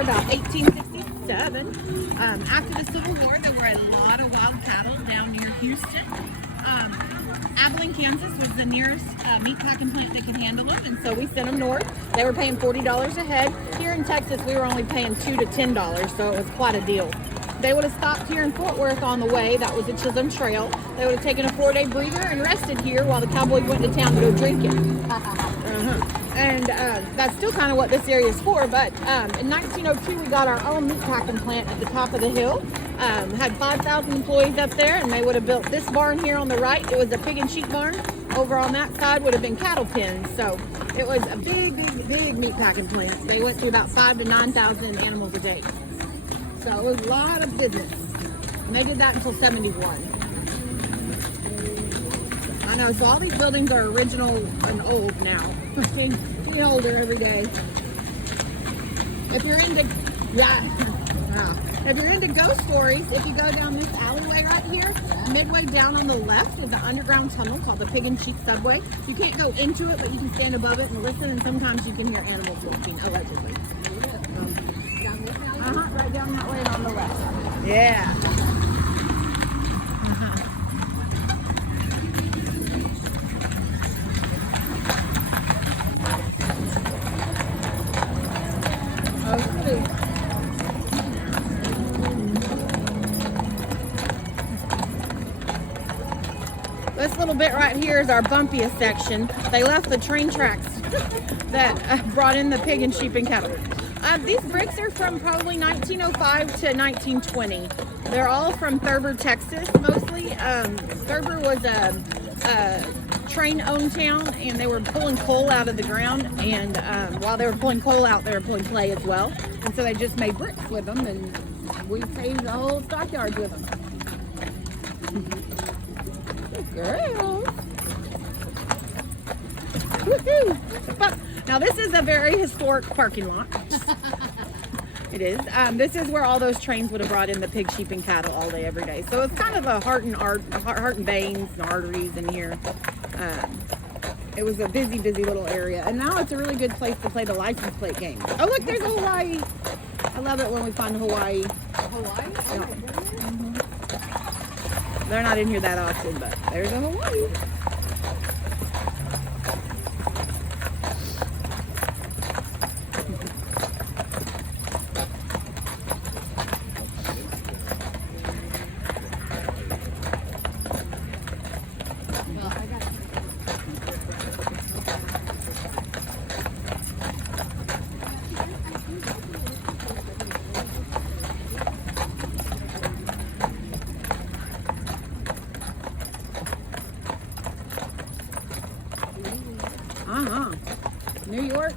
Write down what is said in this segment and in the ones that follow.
About 1867. After the Civil War, there were a lot of wild cattle down near Houston. Abilene, Kansas was the nearest meat packing plant that could handle them, and so we sent them north. They were paying $40 a head. Here in Texas, we were only paying $2 to $10, so it was quite a deal. They would have stopped here in Fort Worth on the way. That was the Chisholm Trail. They would have taken a 4-day breather and rested here while the cowboys went to town to go drinking. And that's still kind of what this area is for. But in 1902, we got our own meat packing plant at the top of the hill. Had 5,000 employees up there, and they would have built this barn here on the right. It was a pig and sheep barn. Over on that side would have been cattle pens. So it was a big, big, big meat packing plant. They went through about 5,000 to 9,000 animals a day. So it was a lot of business. And they did that until 71. I know, so all these buildings are original and old now. Getting older every day. If you're into, if you're into ghost stories, if you go down this alleyway right here, midway down on the left is an underground tunnel called the Pig and Sheep Subway. You can't go into it, but you can stand above it and listen, and sometimes you can hear animals walking, allegedly. Right down that way and on the left. Yeah. This little bit right here is our bumpiest section. They left the train tracks that brought in the pig and sheep and cattle. These bricks are from probably 1905 to 1920. They're all from Thurber, Texas, mostly. Thurber was a train-owned town, and they were pulling coal out of the ground. And while they were pulling coal out, they were pulling clay as well. And so they just made bricks with them, and we saved the whole stockyards with them. Good girl. Woohoo! Now this is a very historic parking lot. It is. This is where all those trains would have brought in the pig, sheep, and cattle all day, every day. So it's kind of a heart and veins and arteries in here. It was a busy, busy little area, and now it's a really good place to play the license plate game. Oh look, there's a Hawaii. I love it when we find Hawaii. Hawaii? Yeah. They're not in here that often, but there's a Hawaii. New York,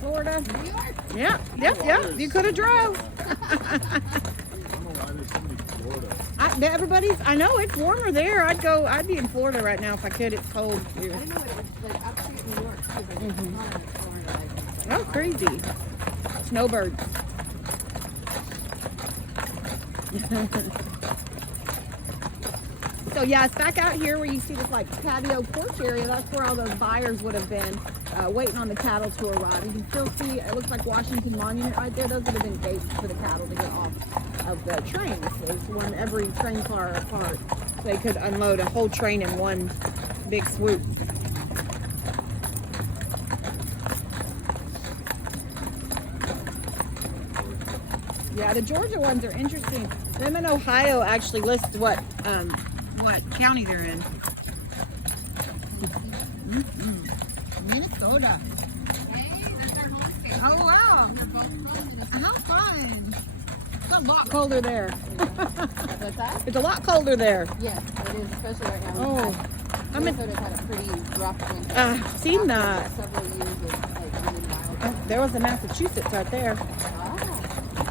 Florida. New York? Yeah, yep. You could have drove. Everybody's, I know it's warmer there. I'd be in Florida right now if I could. It's cold here. I know it's like upstate New York too, but it's not like Florida. Oh, crazy. Snowbirds. So yeah, it's back out here where you see this like patio porch area. That's where all those buyers would have been waiting on the cattle to arrive. You can still see, it looks like Washington Monument right there. Those would have been gates for the cattle to get off of the trains. It's one every train car apart. So they could unload a whole train in one big swoop. Yeah, the Georgia ones are interesting. Them in Ohio actually list what county they're in. Minnesota. Hey, that's our home. Oh wow! We're both from How fun! It's a lot colder there. What's that? It's a lot colder there. Yes, it is, especially right now. Oh, I'm in. Minnesota's had a pretty rough winter. Seen that. Several years of like really mild. There was a Massachusetts right there. Oh.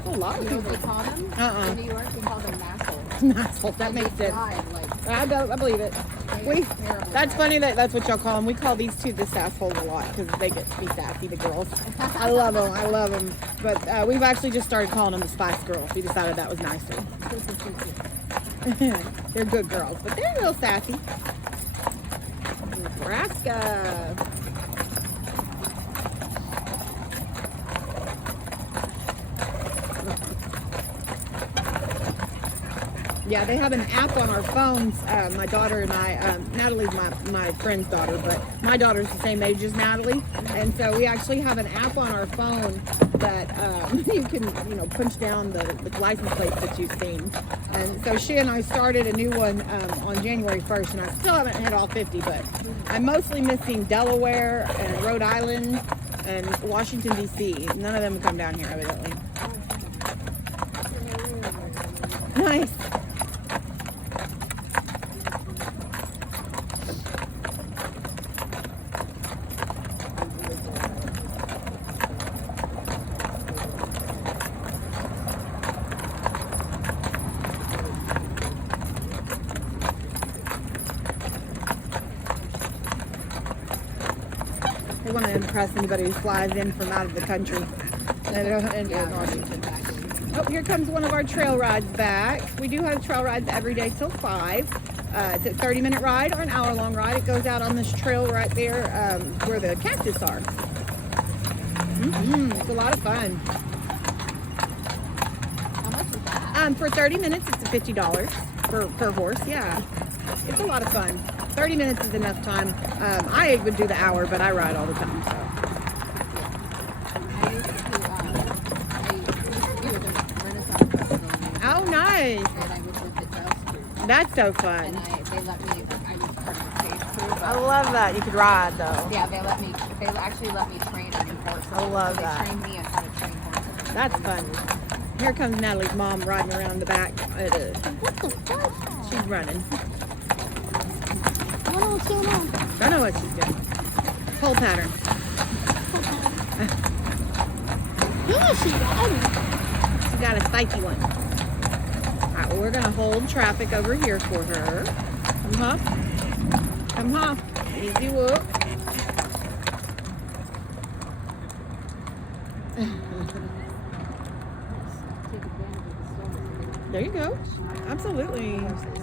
A lot of You know what people. they call them? Uh-uh. In New York, they call them assholes. Assholes. That makes sense. Like, I believe it. That's funny that's what y'all call them. We call these two the sassholes a lot because they get to be sassy, the girls. I love them. But we've actually just started calling them the Spice Girls. We decided that was nicer. They're good girls, but they're a little sassy. Nebraska. Yeah, they have an app on our phones. My daughter and I, Natalie's my friend's daughter, but my daughter's the same age as Natalie. And so we actually have an app on our phone that you can, punch down the license plates that you've seen. And so she and I started a new one on January 1st, and I still haven't hit all 50, but I'm mostly missing Delaware and Rhode Island and Washington, D.C. None of them come down here, evidently. Nice. They want to impress anybody who flies in from out of the country. Oh, here comes one of our trail rides back. We do have trail rides every day till 5. It's a 30-minute ride or an hour-long ride. It goes out on this trail right there where the cactus are. It's a lot of fun. How much is that? For 30 minutes, it's $50 per horse. Yeah, it's a lot of fun. 30 minutes is enough time. I would do the hour, but I ride all the time. So. I used to do the Renaissance Festival. Oh, nice. And I was with the Trail Street. That's so fun. And they let me, I was part of the stage crew. I love that. You could ride, though. Yeah, they actually let me train on horses. I love that. They trained me on how to train horses. That's fun. Here comes Natalie's mom riding around the back. What the fuck? She's running. I don't know what's going on. I know what she's doing. Pole pattern. Yeah, she's riding. She got a spiky one. All right, well, we're going to hold traffic over here for her. Come hop. Come hop. Easy whoop. There you go. Absolutely.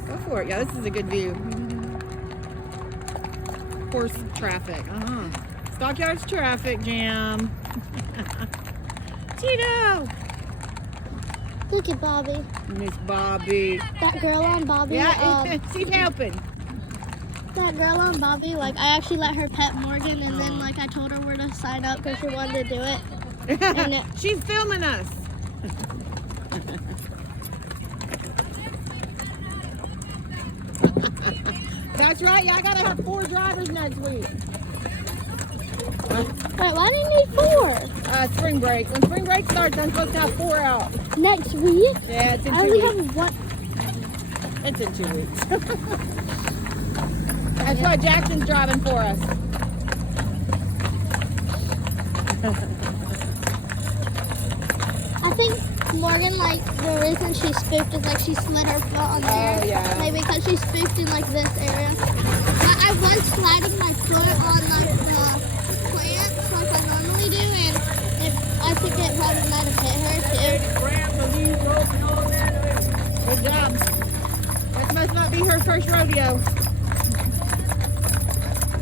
Go for it. Yeah, this is a good view. Horse traffic. Stockyards traffic jam. Tito! Look at Bobby. Miss Bobby. That girl on Bobby. Yeah, she's helping. That girl on Bobby, like, I actually let her pet Morgan, and then, like, I told her where to sign up because she wanted to do it. And She's filming us. That's right. Yeah, I gotta have 4 drivers next week. wait, why do you need 4? Spring break. When spring break starts, I'm supposed to have 4 out. Next week? Yeah, it's in I 2 only weeks. have 1. It's in 2 weeks. That's why Jackson's driving for us. I think Morgan, like, the reason she spooked is, like, she slid her foot on there. Oh, yeah. Like, because she spooked in, like, this area. But I was sliding my foot on, like, the plants, like I normally do, and I think it probably might have hit her, too. Good job. This must not be her first rodeo.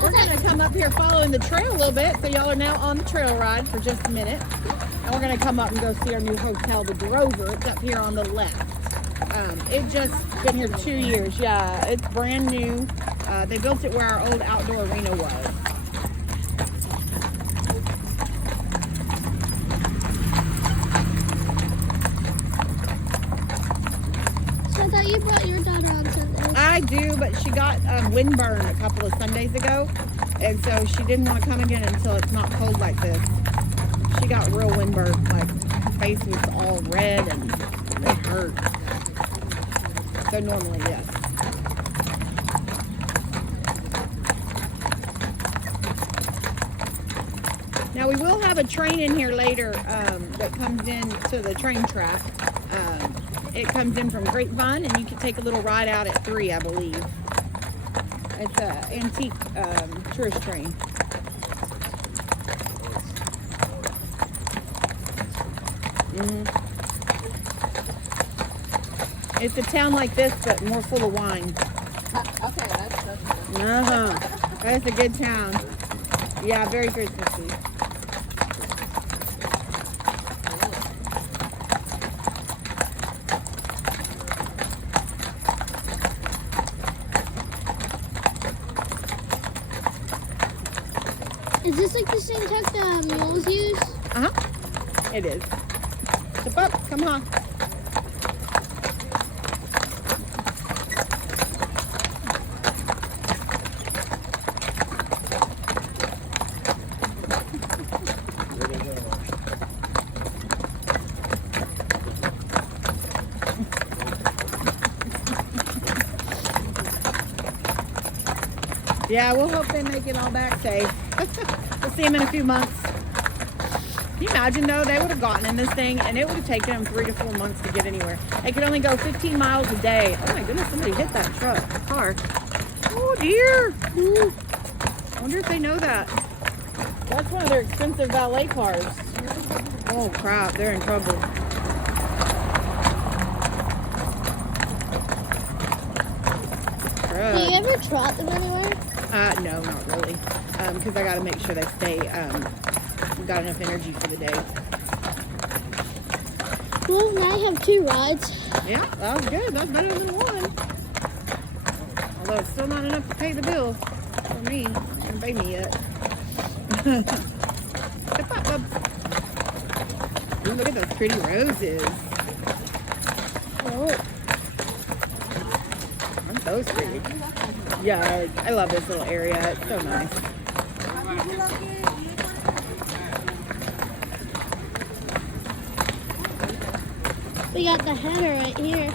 We're going to come up here following the trail a little bit, so y'all are now on the trail ride for just a minute. And we're going to come up and go see our new hotel, the Grover. It's up here on the left. It just been here 2 years. Yeah, it's brand new. They built it where our old outdoor arena was. So I thought you brought your daughter on to this. I do, but she got windburn a couple of Sundays ago, and so she didn't want to come again until it's not cold like this. She got real windburn, like her face was all red and it hurt. So normally, yes. Now we will have a train in here later that comes in to the train track. It comes in from Grapevine, and you can take a little ride out at 3, I believe. It's an antique tourist train. It's a town like this, but more full of wine. Okay, that's That's a good town. Yeah, very Christmassy. Is this like the same tech that mules use? Uh-huh. It is. Step up. Come on. Yeah, we'll hope they make it all back safe. We'll see them in a few months. Can you imagine though, they would have gotten in this thing and it would have taken them 3 to 4 months to get anywhere. They could only go 15 miles a day. Oh my goodness, somebody hit that car. Oh dear. I wonder if they know that. That's one of their expensive valet cars. Oh crap, they're in trouble. Do you ever trot them anywhere? No, not really. Because I got to make sure they stay, got enough energy for the day. Well, now you have 2 rides. Yeah, that was good. That's better than 1. Although it's still not enough to pay the bill for me. They haven't paid me yet. Step up, bub. Ooh, look at those pretty roses. Oh. Aren't those pretty? Yeah, I love this little area. It's so nice. We got the header right here.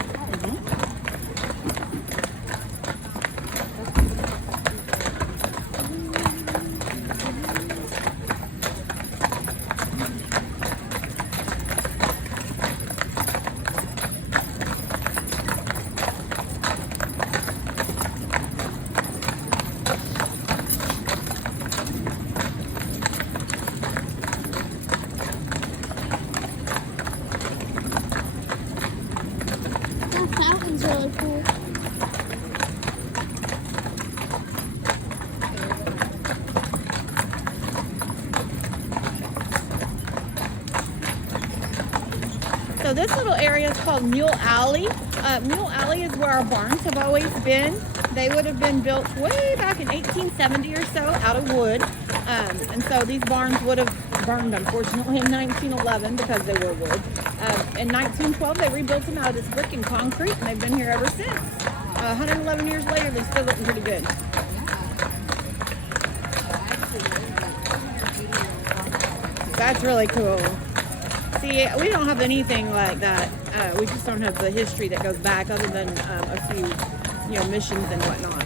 That fountain's really cool. So this little area is called Mule Alley. Mule Alley is where our barns have always been. They would have been built way back in 1870 or so out of wood. And so these barns would have burned, unfortunately, in 1911 because they were wood. In 1912, they rebuilt them out of this brick and concrete, and they've been here ever since. 111 years later, they're still looking pretty good. That's really cool. See, we don't have anything like that. We just don't have the history that goes back other than a few, missions and whatnot.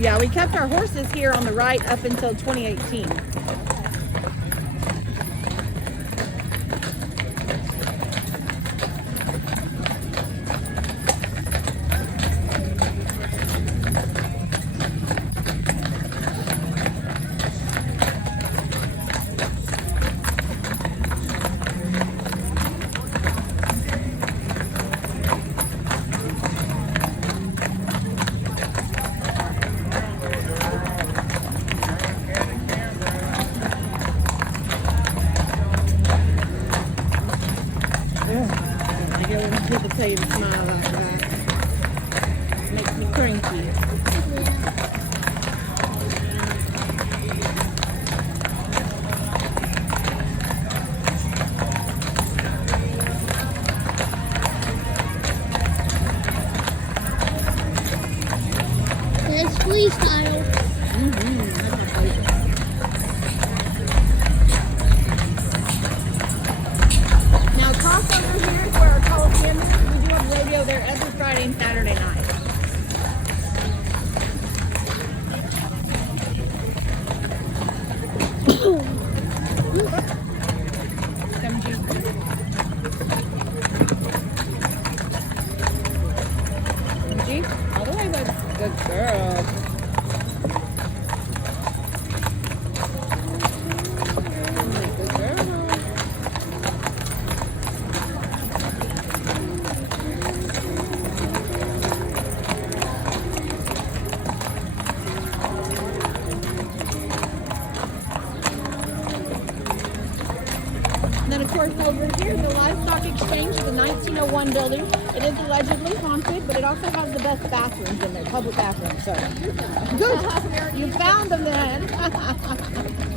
Yeah, we kept our horses here on the right up until 2018. I get when people tell you to smile like that. Makes me cranky. It's freestyle. Now, crossover here is where our Coliseum is. We do have radio there every Friday and Saturday night. Some juice. G, all the way, bud. Good girl. Good girl. course, over here, the Livestock Exchange is a 1901 building. It is allegedly haunted, but it also has the best bathrooms in there, public bathrooms. So, good. You found them then.